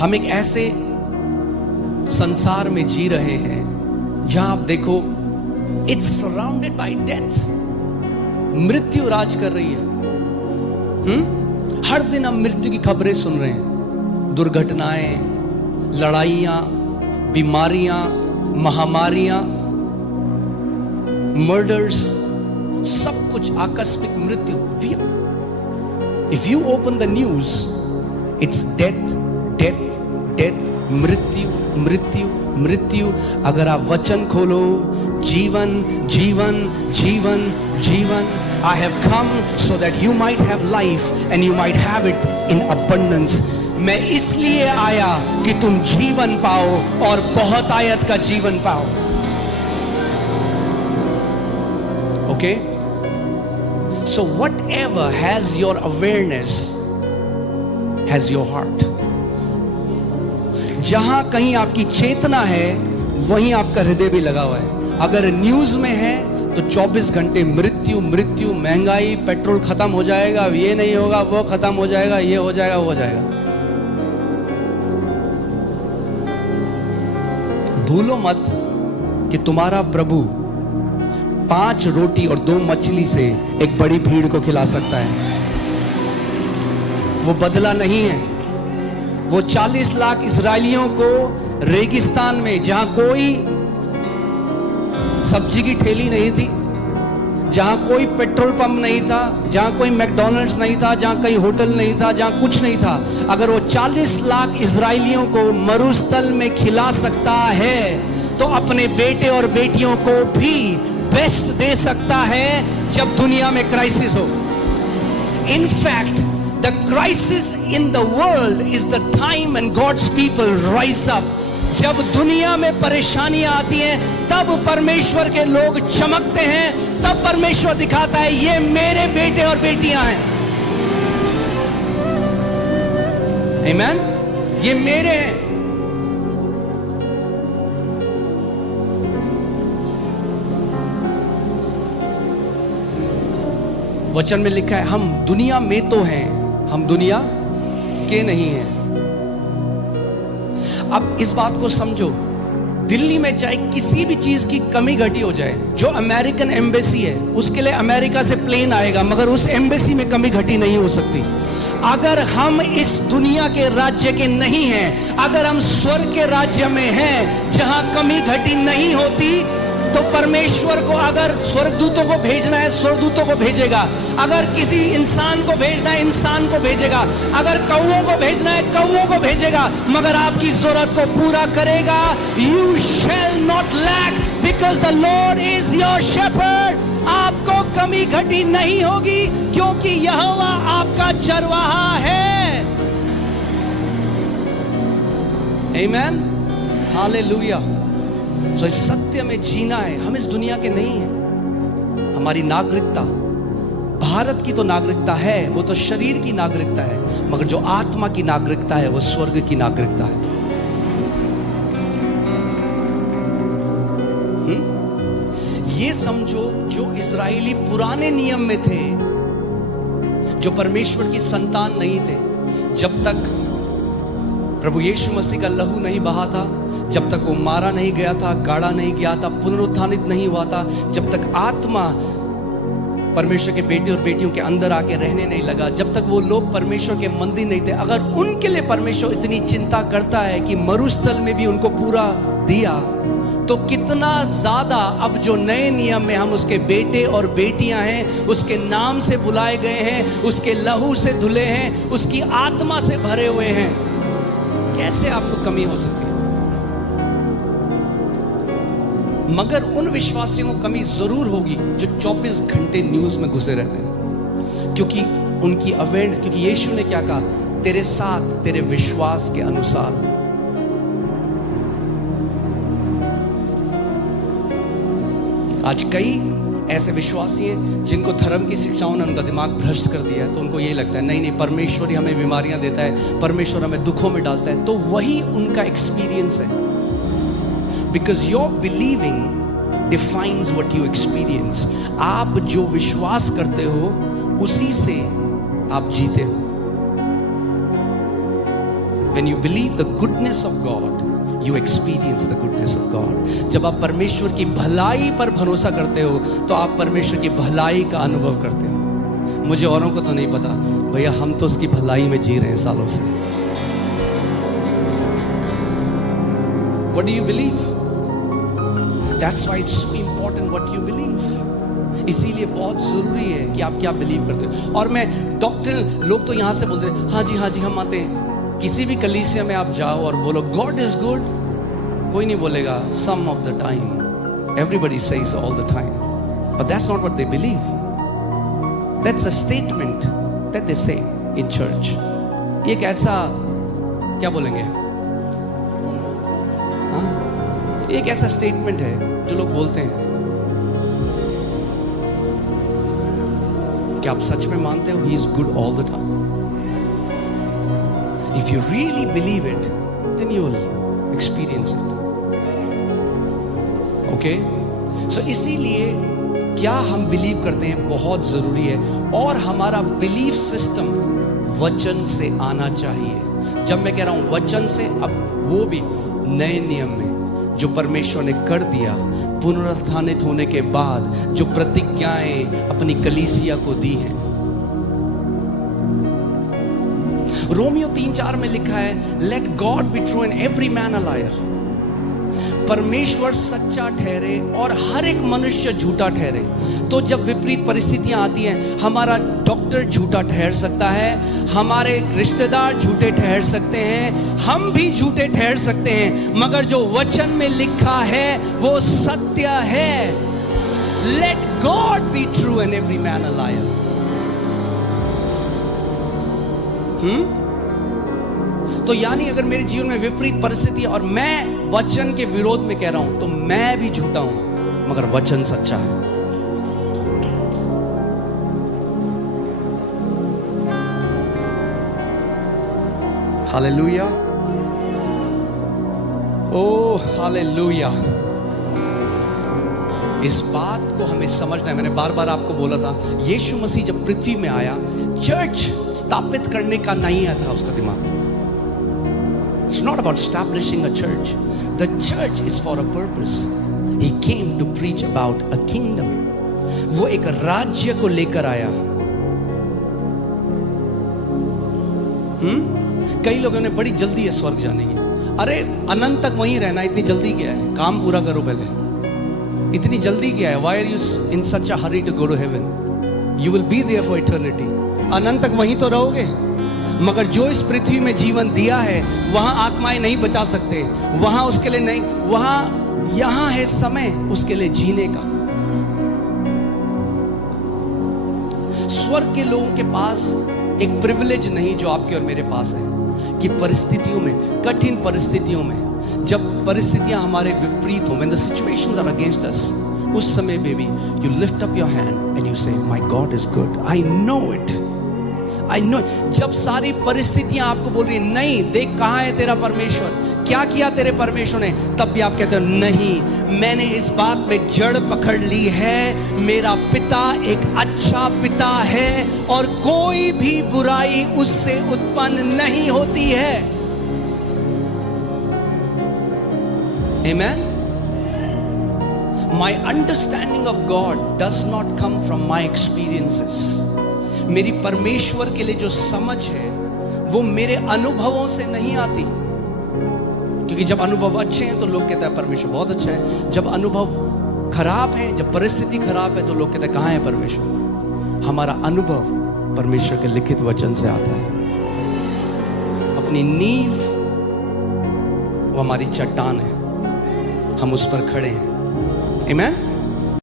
हम एक ऐसे संसार में जी रहे हैं जहां आप देखो, इट्स सराउंडेड बाय डेथ। मृत्यु राज कर रही है। हर दिन हम मृत्यु की खबरें सुन रहे हैं। दुर्घटनाएं, लड़ाइयां, बीमारियां, महामारियां, मर्डर्स, सब कुछ आकस्मिक मृत्यु। If you open the news, it's death death death, मृत्यु मृत्यु मृत्यु। अगर आप वचन खोलो, जीवन जीवन जीवन जीवन। I have come so that you might have life and you might have it in abundance. मैं इसलिए आया कि तुम जीवन पाओ और बहुत आयत का जीवन पाओ। Okay? So whatever has your awareness has your heart. जहां कहीं आपकी चेतना है, वहीं आपका हृदय भी लगा हुआ है। अगर न्यूज में है तो 24 घंटे मृत्यु मृत्यु, महंगाई, पेट्रोल खत्म हो जाएगा, ये नहीं होगा, वो खत्म हो जाएगा, ये हो जाएगा, वो हो जाएगा। भूलो मत कि तुम्हारा प्रभु 5 रोटी और 2 मछली से एक बड़ी भीड़ को खिला सकता है। वो बदला नहीं है। वो 40 लाख इजरायलियों को रेगिस्तान में, जहां कोई सब्जी की ठेली नहीं थी, जहां कोई पेट्रोल पंप नहीं था, जहां कोई मैकडॉनल्ड्स नहीं था, जहां कोई होटल नहीं था, जहां कुछ नहीं था, अगर वो 40 लाख इजरायलियों को मरुस्थल में खिला सकता है तो अपने बेटे और बेटियों को भी बेस्ट दे सकता है जब दुनिया में क्राइसिस हो। In fact, the crisis in the world is the time when God's people rise up. जब दुनिया में परेशानियां आती हैं, तब परमेश्वर के लोग चमकते हैं, तब परमेश्वर दिखाता है ये मेरे बेटे और बेटियां हैं। आमीन। ये मेरे हैं। वचन में लिखा है, हम दुनिया में तो हैं, हम दुनिया के नहीं हैं। अब इस बात को समझो, दिल्ली में चाहे किसी भी चीज की कमी घटी हो जाए, जो अमेरिकन एम्बेसी है उसके लिए अमेरिका से प्लेन आएगा, मगर उस एम्बेसी में कमी घटी नहीं हो सकती। अगर हम इस दुनिया के राज्य के नहीं हैं, अगर हम स्वर्ग के राज्य में हैं जहां कमी घटी नहीं होती, तो परमेश्वर को अगर स्वर्गदूतों को भेजना है, स्वर्गदूतों को भेजेगा। अगर किसी इंसान को भेजना है, इंसान को भेजेगा। अगर कौओं को भेजना है, कौओं को भेजेगा। मगर आपकी जरूरत को पूरा करेगा। You shall not lack because the Lord is your shepherd. आपको कमी घटी नहीं होगी क्योंकि यहोवा आपका चरवाहा है। Amen. Hallelujah. तो इस सत्य में जीना है। हम इस दुनिया के नहीं हैं। हमारी नागरिकता भारत की तो नागरिकता है, वो तो शरीर की नागरिकता है, मगर जो आत्मा की नागरिकता है वो स्वर्ग की नागरिकता है। ये समझो, जो इजरायली पुराने नियम में थे, जो परमेश्वर की संतान नहीं थे, जब तक प्रभु यीशु मसीह का लहू नहीं बहा था, जब तक वो मारा नहीं गया था, गाड़ा नहीं गया था, पुनरुत्थानित नहीं हुआ था, जब तक आत्मा परमेश्वर के बेटे और बेटियों के अंदर आके रहने नहीं लगा, जब तक वो लोग परमेश्वर के मंदिर नहीं थे, अगर उनके लिए परमेश्वर इतनी चिंता करता है कि मरुस्थल में भी उनको पूरा दिया, तो कितना ज्यादा अब जो नए नियम में हम उसके बेटे और बेटियां हैं, उसके नाम से बुलाए गए हैं, उसके लहू से धुले हैं, उसकी आत्मा से भरे हुए हैं, कैसे आपको कमी हो सकती है? मगर उन विश्वासियों को कमी जरूर होगी जो 24 घंटे न्यूज में घुसे रहते हैं, क्योंकि उनकी अवेयरनेस, क्योंकि यीशु ने क्या कहा, तेरे साथ तेरे विश्वास के अनुसार। आज कई ऐसे विश्वासी हैं जिनको धर्म की शिक्षाओं ने उनका दिमाग भ्रष्ट कर दिया है, तो उनको यही लगता है नहीं नहीं, परमेश्वर ही हमें बीमारियां देता है, परमेश्वर हमें दुखों में डालता है, तो वही उनका एक्सपीरियंस है। Because your believing defines what you experience. आप जो विश्वास करते हो उसी से आप जीते हो। When you believe the goodness of God, you experience the goodness of God. जब आप परमेश्वर की भलाई पर भरोसा करते हो तो आप परमेश्वर की भलाई का अनुभव करते हो। मुझे औरों को तो नहीं पता भैया, हम तो उसकी भलाई में जी रहे हैं सालों से। What do you believe? That's why it's so important what you believe. इसीलिए बहुत जरूरी है कि आप क्या बिलीव करते हो। और मैं डॉक्टर, लोग तो यहां से बोलते हैं हाँ जी हम आते हैं। किसी भी कलीसिया में आप जाओ और बोलो गॉड इज गुड, कोई नहीं बोलेगा some of the time. Everybody says all the time, but that's not what they believe. That's a statement that they say in church. ये एक ऐसा, क्या बोलेंगे, हाँ, एक ऐसा स्टेटमेंट है जो लोग बोलते हैं। क्या आप सच में मानते हो he is good all the time? If you really believe it, then you will experience it. Okay? So इसीलिए क्या हम बिलीव करते हैं बहुत जरूरी है, और हमारा बिलीफ सिस्टम वचन से आना चाहिए। जब मैं कह रहा हूं वचन से, अब वो भी नए नियम में जो परमेश्वर ने कर दिया, पुनरुत्थानित होने के बाद जो प्रतिज्ञाएं अपनी कलीसिया को दी हैं। रोमियो 3:4 में लिखा है let God be true and every man a liar. परमेश्वर सच्चा ठहरे और हर एक मनुष्य झूठा ठहरे। तो जब विपरीत परिस्थितियां आती हैं, हमारा डॉक्टर झूठा ठहर सकता है, हमारे रिश्तेदार झूठे ठहर सकते हैं, हम भी झूठे ठहर सकते हैं, मगर जो वचन में लिखा है वो सत्य है। Let God be true and every man a liar. तो यानी अगर मेरे जीवन में विपरीत परिस्थिति और मैं वचन के विरोध में कह रहा हूं तो मैं भी झूठा हूं, मगर वचन सच्चा है। Hallelujah, oh hallelujah. इस बात को हमें समझना है। मैंने बार बार आपको बोला था, यीशु मसीह जब पृथ्वी में आया, चर्च स्थापित करने का नहीं आया था उसका दिमाग। It's not about establishing a church. The church is for a purpose. He came to preach about a kingdom. वो एक राज्य को लेकर आया। कई लोगों ने बड़ी जल्दी है स्वर्ग जाने की। अरे अनंत तक वहीं रहना, इतनी जल्दी क्या है? काम पूरा करो पहले। इतनी जल्दी क्या है? Why are you in such a hurry to go to heaven? You will be there for eternity. अनंत तक वहीं तो रहोगे। मगर जो इस पृथ्वी में जीवन दिया है वहां आत्माएं नहीं बचा सकते, वहां उसके लिए नहीं, वहां यहां है समय उसके लिए जीने का। स्वर्ग के लोगों के पास एक प्रिविलेज नहीं जो आपके और मेरे पास है, कि परिस्थितियों में, कठिन परिस्थितियों में, जब परिस्थितियां हमारे विपरीत हो, when the situations are against us, उस समय baby you lift up your hand and you say my God is good, I know it, I know। जब सारी परिस्थितियां आपको बोल रही है नहीं, देख कहां है तेरा परमेश्वर, क्या किया तेरे परमेश्वर ने, तब भी आप कहते हो नहीं, मैंने इस बात में जड़ पकड़ ली है, मेरा पिता एक अच्छा पिता है और कोई भी बुराई उससे उत्पन्न नहीं होती है। Amen? My understanding of God does not come from my experiences. मेरी परमेश्वर के लिए जो समझ है वो मेरे अनुभवों से नहीं आती, क्योंकि जब अनुभव अच्छे हैं तो लोग कहते हैं परमेश्वर बहुत अच्छा है, जब अनुभव खराब है, जब परिस्थिति खराब है तो लोग कहते हैं कहाँ है परमेश्वर। हमारा अनुभव परमेश्वर के लिखित वचन से आता है। अपनी नींव वो हमारी चट्टान है, हम उस पर खड़े हैं। आमीन।